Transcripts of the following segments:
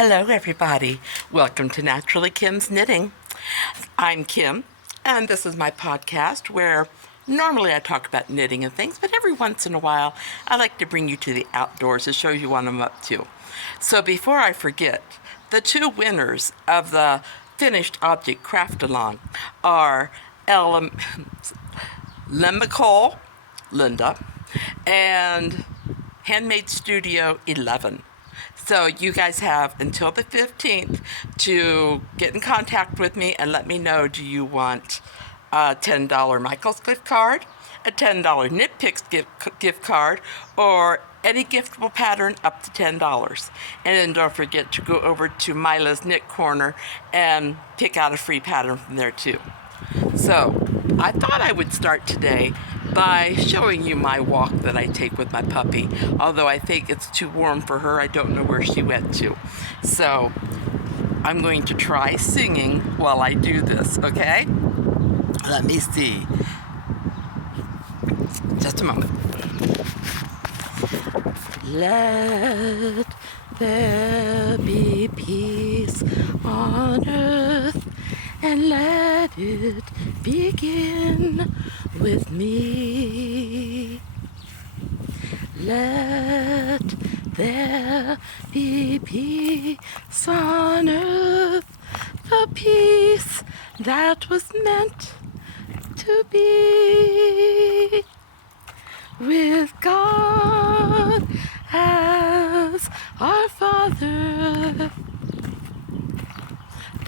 Hello, everybody. Welcome to Naturally Kim's Knitting. I'm Kim, and this is my podcast where normally I talk about knitting and things, but every once in a while I like to bring you to the outdoors to show you what I'm up to. So before I forget, the two winners of the Finished Object Craft-A-Long are Lemicole, Linda, and Handmade Studio 11. So you guys have until the 15th to get in contact with me and let me know, do you want a $10 Michael's gift card, a $10 Knit Picks gift card, or any giftable pattern up to $10. And then don't forget to go over to Mila's Knit Corner and pick out a free pattern from there too. So I thought I would start today by showing you my walk that I take with my puppy. Although I think it's too warm for her, I don't know where she went to. So I'm going to try singing while I do this, okay? Let me see. Just a moment. Let there be peace on earth, and let it begin with me. Let there be peace on earth, the peace that was meant to be, with God as our Father.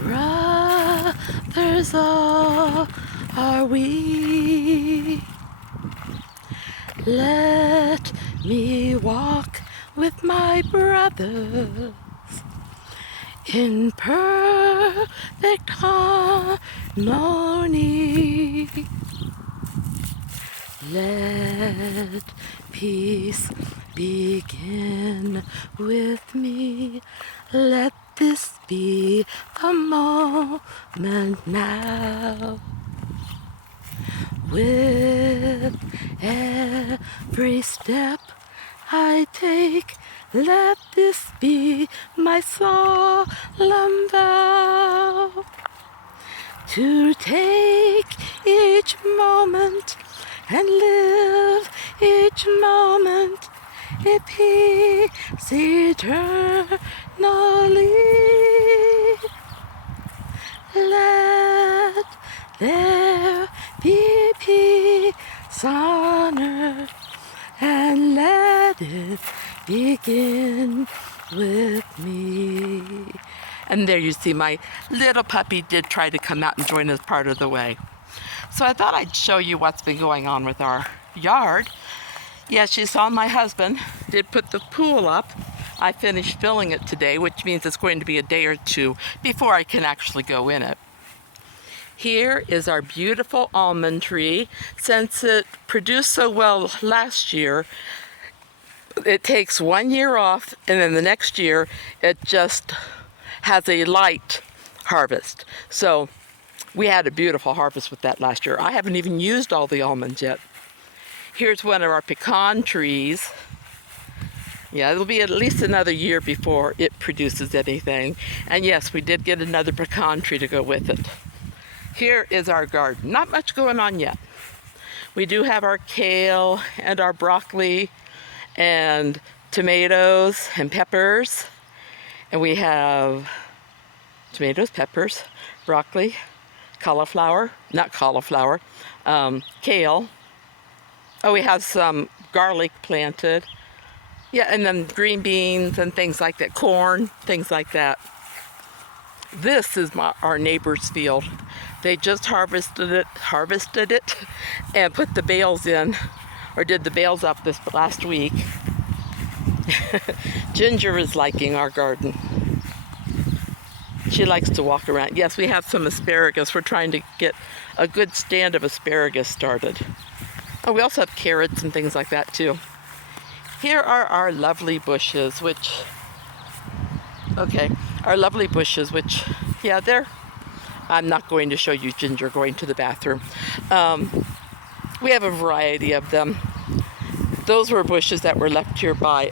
Brothers all are we. Let me walk with my brothers in perfect harmony. Let peace begin with me. Let this be the moment now. With every step I take, let this be my solemn vow, to take each moment and live each moment in peace eternally. Let there be peace on earth, and let it begin with me. And there you see my little puppy did try to come out and join us part of the way. So I thought I'd show you what's been going on with our yard. Yes, you saw my husband did put the pool up. I finished filling it today, which means it's going to be a day or two before I can actually go in it. Here is our beautiful almond tree. Since it produced so well last year, it takes 1 year off, and then the next year it just has a light harvest. So we had a beautiful harvest with that last year. I haven't even used all the almonds yet. Here's one of our pecan trees. Yeah, it'll be at least another year before it produces anything. And yes, we did get another pecan tree to go with it. Here is our garden. Not much going on yet. We do have our kale and our broccoli and tomatoes and peppers. And we have tomatoes, peppers, broccoli, cauliflower, not cauliflower, kale. Oh, we have some garlic planted. Yeah, and then green beans and things like that, corn, things like that. This is our neighbor's field. They just harvested it, and put the bales in, or did the bales up this last week. Ginger is liking our garden. She likes to walk around. Yes, we have some asparagus. We're trying to get a good stand of asparagus started. Oh, we also have carrots and things like that too. Here are our lovely bushes, which, yeah, I'm not going to show you Ginger going to the bathroom. We have a variety of them. Those were bushes that were left here by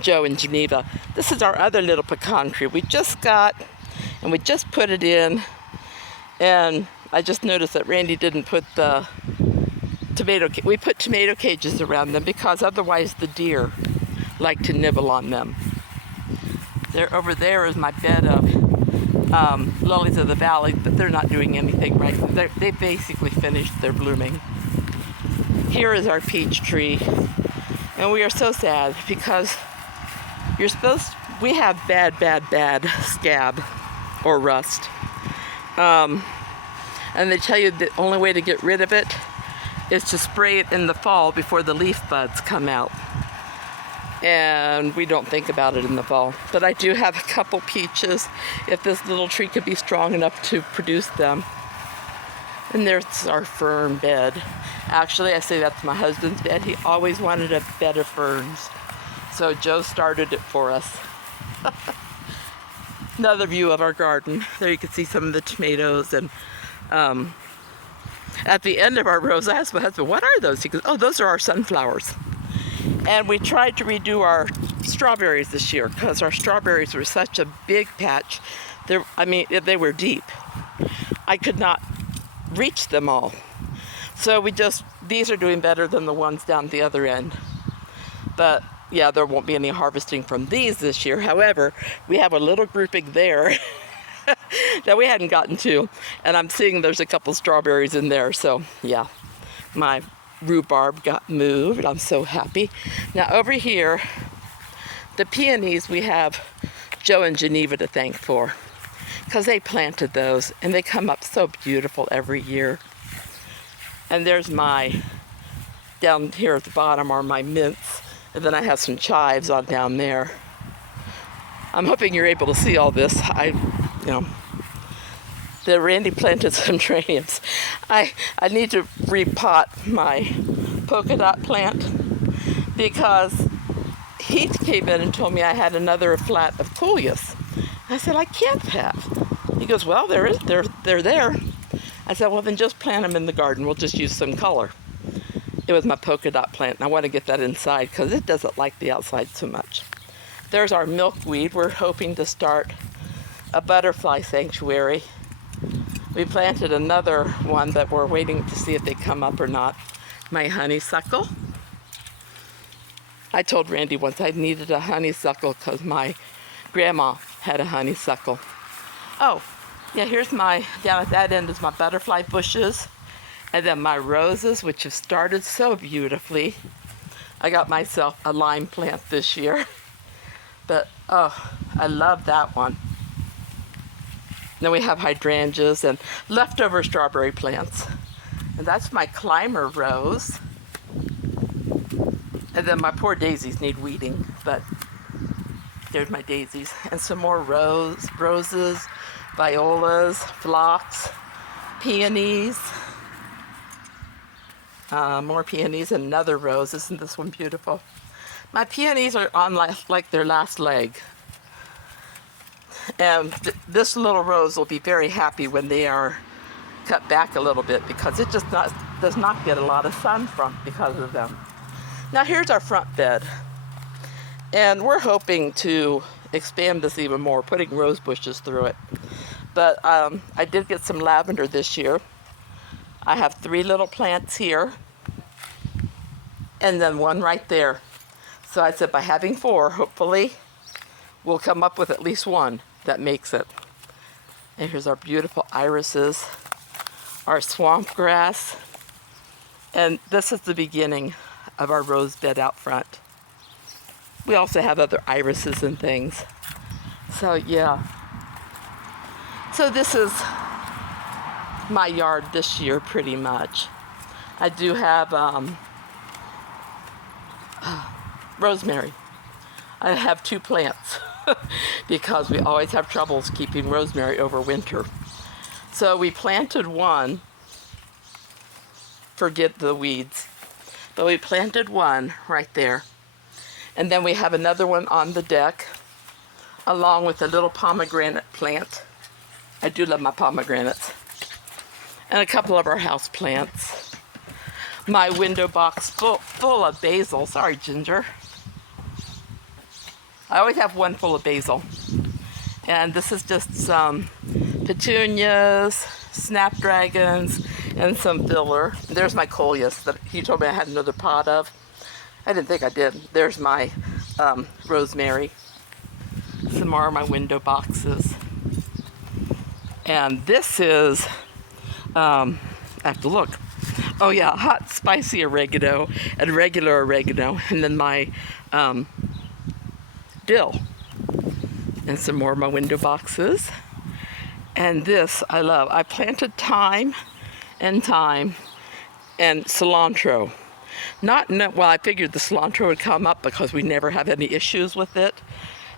Joe in Geneva. This is our other little pecan tree we just got, and we just put it in. And I just noticed that Randy didn't put the we put tomato cages around them because otherwise the deer like to nibble on them. There, over there is my bed of lilies of the valley, but they're not doing anything right. They basically finished their blooming. Here is our peach tree, and we are so sad because we have bad scab or rust. And they tell you the only way to get rid of it is to spray it in the fall before the leaf buds come out. And we don't think about it in the fall. But I do have a couple peaches if this little tree could be strong enough to produce them. And there's our fern bed. Actually, I say that's my husband's bed. He always wanted a bed of ferns. So Joe started it for us. Another view of our garden. There you can see some of the tomatoes. And at the end of our rows, I asked my husband, what are those? He goes, oh, those are our sunflowers. And we tried to redo our strawberries this year because our strawberries were such a big patch. They were deep. I could not reach them all. So these are doing better than the ones down the other end. But yeah, there won't be any harvesting from these this year. However, we have a little grouping there that we hadn't gotten to. And I'm seeing there's a couple strawberries in there. So yeah, my rhubarb got moved. I'm so happy. Now over here, the peonies, we have Joe in Geneva to thank for because they planted those and they come up so beautiful every year. And there's down here at the bottom are my mints, and then I have some chives on down there. I'm hoping you're able to see all this. Randy planted some geraniums. I need to repot my polka dot plant because he came in and told me I had another flat of coleus. I said, I can't have. He goes, well, they're there. I said, well, then just plant them in the garden. We'll just use some color. It was my polka dot plant, and I want to get that inside because it doesn't like the outside so much. There's our milkweed. We're hoping to start a butterfly sanctuary. We planted another one that we're waiting to see if they come up or not. My honeysuckle. I told Randy once I needed a honeysuckle because my grandma had a honeysuckle. Oh, yeah, here's down at that end is my butterfly bushes. And then my roses, which have started so beautifully. I got myself a lime plant this year. But, oh, I love that one. Then we have hydrangeas and leftover strawberry plants. And that's my climber rose. And then my poor daisies need weeding, but there's my daisies. And some more roses, violas, phlox, peonies. More peonies and another rose. Isn't this one beautiful? My peonies are on like their last leg. And this little rose will be very happy when they are cut back a little bit because it just does not get a lot of sun because of them. Now here's our front bed. And we're hoping to expand this even more, putting rose bushes through it. But I did get some lavender this year. I have 3 little plants here and then one right there. So I said by having 4, hopefully we'll come up with at least one that makes it. And here's our beautiful irises, our swamp grass, and this is the beginning of our rose bed out front. We also have other irises and things. So yeah. So this is my yard this year pretty much. I do have rosemary. I have 2 plants because we always have troubles keeping rosemary over winter. So we planted one, forget the weeds, but we planted one right there. And then we have another one on the deck along with a little pomegranate plant. I do love my pomegranates. And a couple of our house plants. My window box full of basil. Sorry, Ginger. I always have one full of basil. And this is just some petunias, snapdragons, and some filler. There's my coleus that he told me I had another pot of. I didn't think I did. There's my rosemary. Some more of my window boxes. And this is, I have to look. Oh yeah, hot spicy oregano and regular oregano. And then my dill. And some more of my window boxes. And this I love. I planted thyme and cilantro. Well, I figured the cilantro would come up because we never have any issues with it.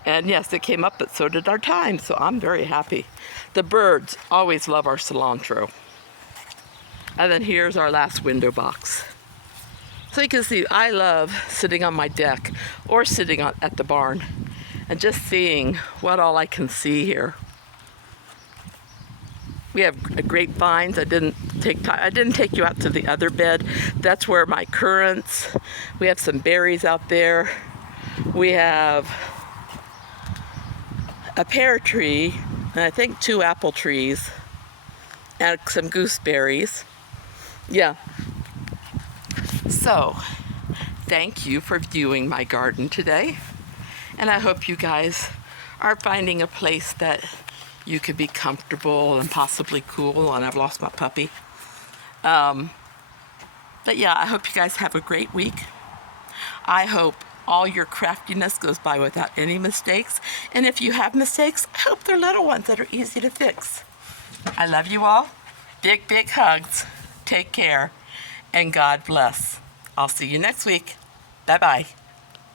And yes, it came up, but so did our thyme, so I'm very happy. The birds always love our cilantro. And then here's our last window box. So you can see, I love sitting on my deck or sitting at the barn and just seeing what all I can see here. We have grapevines. I didn't take you out to the other bed. That's where my currants. We have some berries out there. We have a pear tree, and I think 2 apple trees, and some gooseberries. Yeah. So, thank you for viewing my garden today. And I hope you guys are finding a place that you could be comfortable and possibly cool. And I've lost my puppy. But yeah, I hope you guys have a great week. I hope all your craftiness goes by without any mistakes. And if you have mistakes, I hope they're little ones that are easy to fix. I love you all. Big, big hugs. Take care. And God bless. I'll see you next week. Bye-bye.